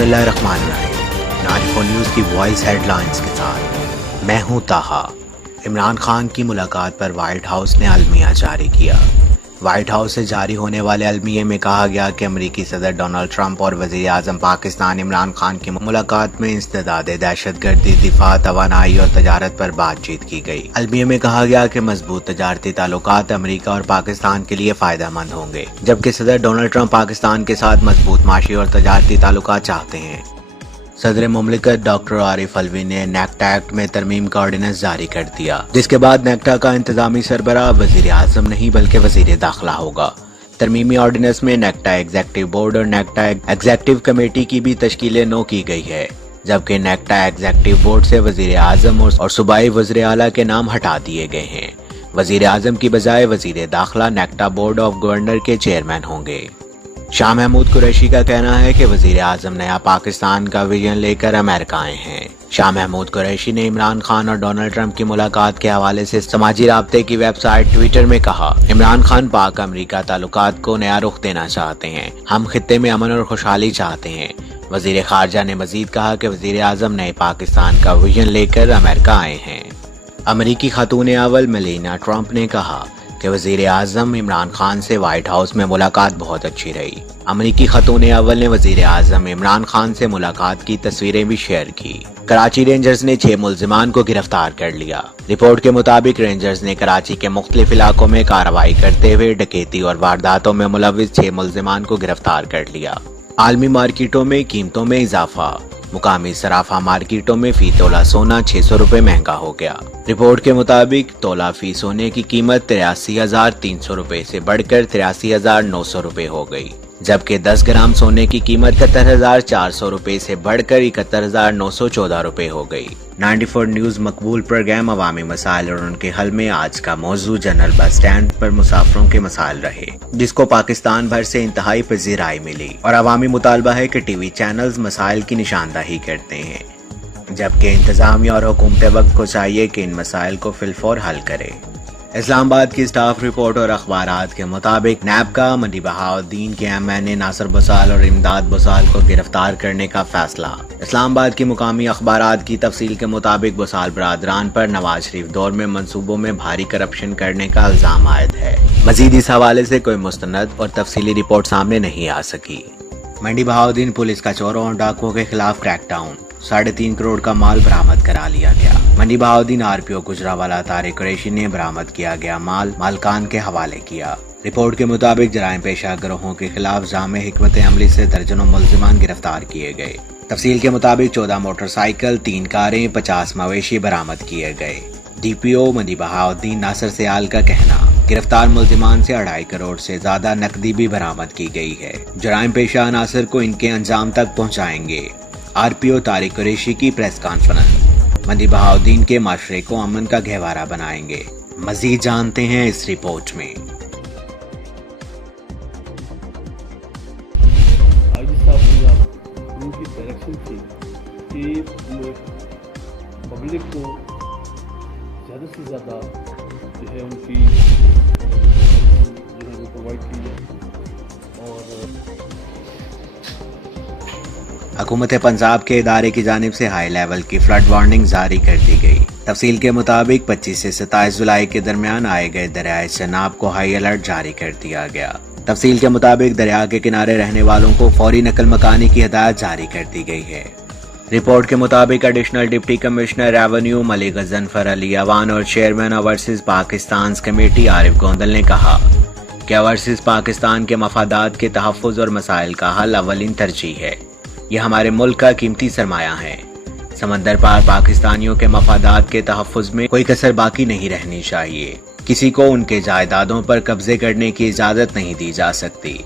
بسم اللہ الرحمن الرحیم۔ 94 نیوز کی وائس ہیڈ لائنز کے ساتھ میں ہوں طاہا۔ عمران خان کی ملاقات پر وائٹ ہاؤس نے المیہ جاری کیا۔ وائٹ ہاؤس سے جاری ہونے والے المیہ میں کہا گیا کہ امریکی صدر ڈونلڈ ٹرمپ اور وزیر اعظم پاکستان عمران خان کی ملاقات میں انسداد دہشت گردی، دفاع، توانائی اور تجارت پر بات چیت کی گئی۔ المیہ میں کہا گیا کہ مضبوط تجارتی تعلقات امریکہ اور پاکستان کے لیے فائدہ مند ہوں گے، جبکہ صدر ڈونلڈ ٹرمپ پاکستان کے ساتھ مضبوط معاشی اور تجارتی تعلقات چاہتے ہیں۔ صدر مملکت ڈاکٹر عارف علوی نے نیکٹا ایکٹ میں ترمیم کا آرڈیننس جاری کر دیا، جس کے بعد نیکٹا کا انتظامی سربراہ وزیر اعظم نہیں بلکہ وزیر داخلہ ہوگا۔ ترمیمی آرڈیننس میں نیکٹا ایگزیکٹو بورڈ اور نیکٹا ایگزیکٹو کمیٹی کی بھی تشکیل نو کی گئی ہے، جبکہ نیکٹا ایگزیکٹو بورڈ سے وزیر اعظم اور صوبائی وزیر اعلیٰ کے نام ہٹا دیے گئے ہیں۔ وزیر اعظم کی بجائے وزیر داخلہ نیکٹا بورڈ آف گورنر کے چیئرمین ہوں گے۔ شاہ محمود قریشی کا کہنا ہے کہ وزیر اعظم نیا پاکستان کا ویژن لے کر امریکہ آئے ہیں۔ شاہ محمود قریشی نے عمران خان اور ڈونلڈ ٹرمپ کی ملاقات کے حوالے سے سماجی رابطے کی ویب سائٹ ٹویٹر میں کہا، عمران خان پاک امریکہ تعلقات کو نیا رخ دینا چاہتے ہیں، ہم خطے میں امن اور خوشحالی چاہتے ہیں۔ وزیر خارجہ نے مزید کہا کہ وزیر اعظم نئے پاکستان کا ویژن لے کر امریکہ آئے ہیں۔ امریکی خاتون اول میلانیا ٹرمپ نے کہا کہ وزیر اعظم عمران خان سے وائٹ ہاؤس میں ملاقات بہت اچھی رہی۔ امریکی خاتون اول نے وزیر اعظم عمران خان سے ملاقات کی تصویریں بھی شیئر کی۔ کراچی رینجرز نے 6 ملزمان کو گرفتار کر لیا۔ رپورٹ کے مطابق رینجرز نے کراچی کے مختلف علاقوں میں کارروائی کرتے ہوئے ڈکیتی اور وارداتوں میں ملوث 6 ملزمان کو گرفتار کر لیا۔ عالمی مارکیٹوں میں قیمتوں میں اضافہ، مقامی صرافہ مارکیٹوں میں فی تولہ سونا 600 روپے مہنگا ہو گیا۔ رپورٹ کے مطابق تولہ فی سونے کی قیمت 83,300 روپے سے بڑھ کر 83,900 روپے ہو گئی، جبکہ 10 گرام سونے کی قیمت 71,400 روپے سے بڑھ کر 71,914 روپے ہو گئی۔ 94 نیوز مقبول پروگرام عوامی مسائل اور ان کے حل میں آج کا موضوع جنرل بس اسٹینڈ پر مسافروں کے مسائل رہے، جس کو پاکستان بھر سے انتہائی پذیرائی ملی، اور عوامی مطالبہ ہے کہ ٹی وی چینلز مسائل کی نشاندہی کرتے ہیں، جبکہ انتظامیہ اور حکومت وقت کو چاہیے کہ ان مسائل کو فی الفور حل کرے۔ اسلام آباد کی اسٹاف رپورٹ اور اخبارات کے مطابق نیب کا منڈی بہاؤالدین کے ایم این اے ناصر بسال اور امداد بسال کو گرفتار کرنے کا فیصلہ۔ اسلام آباد کی مقامی اخبارات کی تفصیل کے مطابق بسال برادران پر نواز شریف دور میں منصوبوں میں بھاری کرپشن کرنے کا الزام عائد ہے۔ مزید اس حوالے سے کوئی مستند اور تفصیلی رپورٹ سامنے نہیں آ سکی۔ منڈی بہاؤالدین پولیس کا چوروں اور ڈاکوؤں کے خلاف کریک ڈاؤن، 3.5 کروڑ کا مال برآمد کرا لیا گیا۔ منڈی بہاؤالدین آر پی او گجرانوالہ طارق قریشی نے برآمد کیا گیا مال مالکان کے حوالے کیا۔ رپورٹ کے مطابق جرائم پیشہ گروہوں کے خلاف جامع حکمت عملی سے درجنوں ملزمان گرفتار کیے گئے۔ تفصیل کے مطابق 14 موٹر سائیکل، 3 کاریں، 50 مویشی برآمد کیے گئے۔ ڈی پی او منڈی بہاؤالدین ناصر سیال کا کہنا، گرفتار ملزمان سے 2.5 کروڑ سے زیادہ نقدی بھی برآمد کی گئی ہے۔ جرائم پیشہ عناصر کو ان کے انجام تک پہنچائیں گے۔ آر پی او طارق قریشی کی پریس کانفرنس، منڈی بہاؤالدین کے معاشرے کو امن کا گہوارہ بنائیں گے۔ مزید جانتے ہیں اس رپورٹ میں۔ ان کی ڈائریکشن تھی کہ پبلک کو زیادہ سے زیادہ جو ہے ان کی جو ہے وہ پرووائڈ کی جائے، اور حکومت پنجاب کے ادارے کی جانب سے ہائی لیول کی فلڈ وارننگ جاری کر دی گئی۔ تفصیل کے مطابق 25 سے 27 جولائی کے درمیان آئے گئے دریائے چناب کو ہائی الرٹ جاری کر دیا گیا۔ تفصیل کے مطابق دریا کے کنارے رہنے والوں کو فوری نقل مکانی کی ہدایت جاری کر دی گئی ہے۔ رپورٹ کے مطابق ایڈیشنل ڈپٹی کمشنر ریونیو ملک غضنفر علی اوان اور چیئرمین اوورسیز پاکستان کمیٹی عارف گوندل نے کہا کہ اوورسیز پاکستان کے مفادات کے تحفظ اور مسائل کا حل اولین ترجیح ہے۔ یہ ہمارے ملک کا قیمتی سرمایہ ہے۔ سمندر پار پاکستانیوں کے مفادات کے تحفظ میں کوئی کسر باقی نہیں رہنی چاہیے۔ کسی کو ان کے جائیدادوں پر قبضے کرنے کی اجازت نہیں دی جا سکتی۔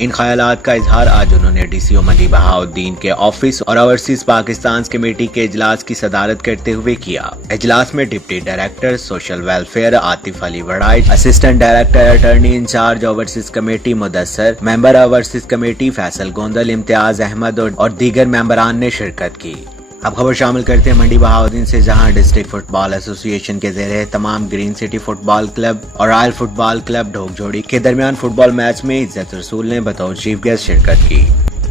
ان خیالات کا اظہار آج انہوں نے ڈی سی او منڈی بہاؤالدین کے آفس اور اوورسیز پاکستان کمیٹی کے اجلاس کی صدارت کرتے ہوئے کیا۔ اجلاس میں deputy director social welfare Atif Ali Warraich, assistant director attorney in charge overseas committee Mudassar, member overseas committee Faisal Gondal, Imtiaz Ahmed اور دیگر ممبران نے شرکت کی۔ اب خبر شامل کرتے ہیں منڈی بہاؤالدین سے، جہاں ڈسٹرکٹ فٹ بال ایسوسی ایشن کے زیر اہتمام گرین سٹی فٹ بال کلب اور رائل فٹ بال کلب ڈھوک جوڑی کے درمیان فٹ بال میچ میں عزت رسول نے بطور چیف گیسٹ شرکت کی۔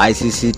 ICC